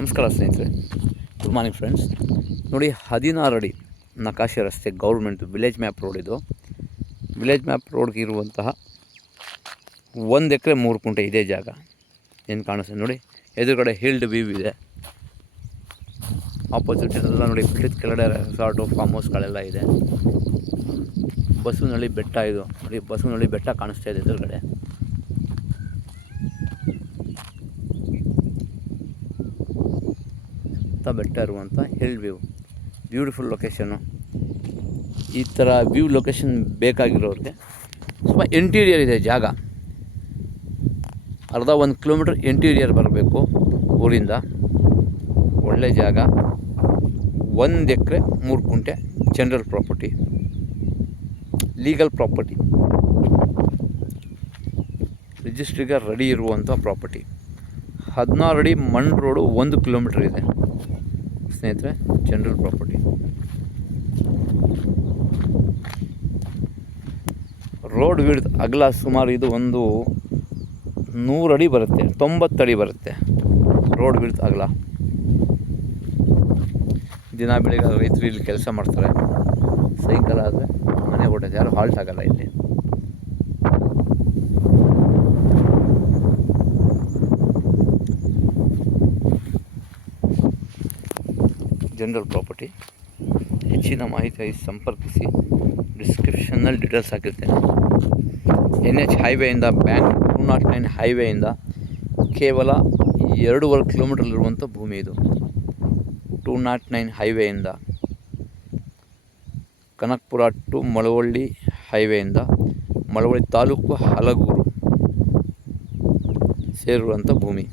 ನಮಸ್ಕಾರ ಸ್ನೇಹಿತರೆ, good morning friends. ನೋಡಿ, 16 ಅಡಿ ನಕಾಶೆ ರಸ್ತೆ ಗೌರ್ಮೆಂಟ್ ವಿಲೇಜ್ ಮ್ಯಾಪ್ ರೋಡ್. ಇದು ವಿಲೇಜ್ ಮ್ಯಾಪ್ ರೋಡ್ಗೆ ಇರುವಂತಹ 1 ಎಕರೆ 3 ಕುಂಟೆ ಇದೇ ಜಾಗ. ಏನು ಕಾಣಿಸ್ತದೆ ನೋಡಿ, ಎದುರುಗಡೆ ಹಿಲ್ಡ್ ವ್ಯೂ ಇದೆ. ಆಪೋಸಿಟ್ ಎಲ್ಲ ನೋಡಿ, ಬಿಟ್ಟಿದ ಕೆಳಗಡೆ ರೆಸಾರ್ಟು, ಫಾರ್ಮ್ ಹೌಸ್ಗಳೆಲ್ಲ ಇದೆ. ಬಸವನಹಳ್ಳಿ ಬೆಟ್ಟ ಇದು ನೋಡಿ, ಬಸವನಹಳ್ಳಿ ಬೆಟ್ಟ ಕಾಣಿಸ್ತಾ ಇದೆ ಎದುರುಗಡೆ. ಬೆಟ್ಟ ಇರುವಂಥ ಹಿಲ್ ವ್ಯೂ, ಬ್ಯೂಟಿಫುಲ್ ಲೊಕೇಶನ್ನು. ಈ ಥರ ವ್ಯೂ ಲೊಕೇಶನ್ ಬೇಕಾಗಿರೋರಿಗೆ ಸ್ವಲ್ಪ ಇಂಟೀರಿಯರ್ ಇದೆ ಜಾಗ. ಅರ್ಧ 1 ಕಿಲೋಮೀಟ್ರ್ ಇಂಟೀರಿಯರ್ ಬರಬೇಕು ಊರಿಂದ. ಒಳ್ಳೆ ಜಾಗ. 1 ಎಕರೆ 3 ಕುಂಟೆ ಜನರಲ್ ಪ್ರಾಪರ್ಟಿ, ಲೀಗಲ್ ಪ್ರಾಪರ್ಟಿ, ರಿಜಿಸ್ಟ್ರಿಗೆ ರೆಡಿ ಇರುವಂಥ ಪ್ರಾಪರ್ಟಿ. 16 ಅಡಿ ಮಣ್ ರೋಡು, 1 ಕಿಲೋಮೀಟ್ರ್ ಇದೆ ಸ್ನೇಹಿತರೆ. General property. ರೋಡ್ ವಿಡ್ತ್ ಅಗಲ ಸುಮಾರು ಇದು ಒಂದು 100 ಅಡಿ ಬರುತ್ತೆ, 90 ಅಡಿ ಬರುತ್ತೆ ರೋಡ್ ವಿಡ್ತ್ ಅಗಲ. ದಿನ ಬೆಳಿಗ್ಗೆ ರೈತರು ಇಲ್ಲಿ ಕೆಲಸ ಮಾಡ್ತಾರೆ. ಸಾಯಂಕಾಲ ಆದರೆ ಮನೆ ಹೊಟ್ಟೆ, ಯಾರು ಹಾಲ್ಟ್ ಆಗಲ್ಲ ಇಲ್ಲಿ. General property. ಹೆಚ್ಚಿನ ಮಾಹಿತಿಗಾಗಿ ಸಂಪರ್ಕಿಸಿ. ಡಿಸ್ಕ್ರಿಪ್ಷನ್ನಲ್ಲಿ ಡೀಟೇಲ್ಸ್ ಹಾಕಿರ್ತೇನೆ. NH ಹೈವೇಯಿಂದ, ಬ್ಯಾಂಕ್ 209 ಹೈವೇಯಿಂದ ಕೇವಲ 2.5 ಕಿಲೋಮೀಟ್ರಲ್ಲಿರುವಂಥ ಭೂಮಿ ಇದು. 209 ಹೈವೇಯಿಂದ, ಕನಕಪುರ ಟು ಮಳವಳ್ಳಿ ಹೈವೇಯಿಂದ, ಮಳವಳ್ಳಿ ತಾಲೂಕು ಹಲಗೂರು ಸೇರಿರುವಂಥ ಭೂಮಿ.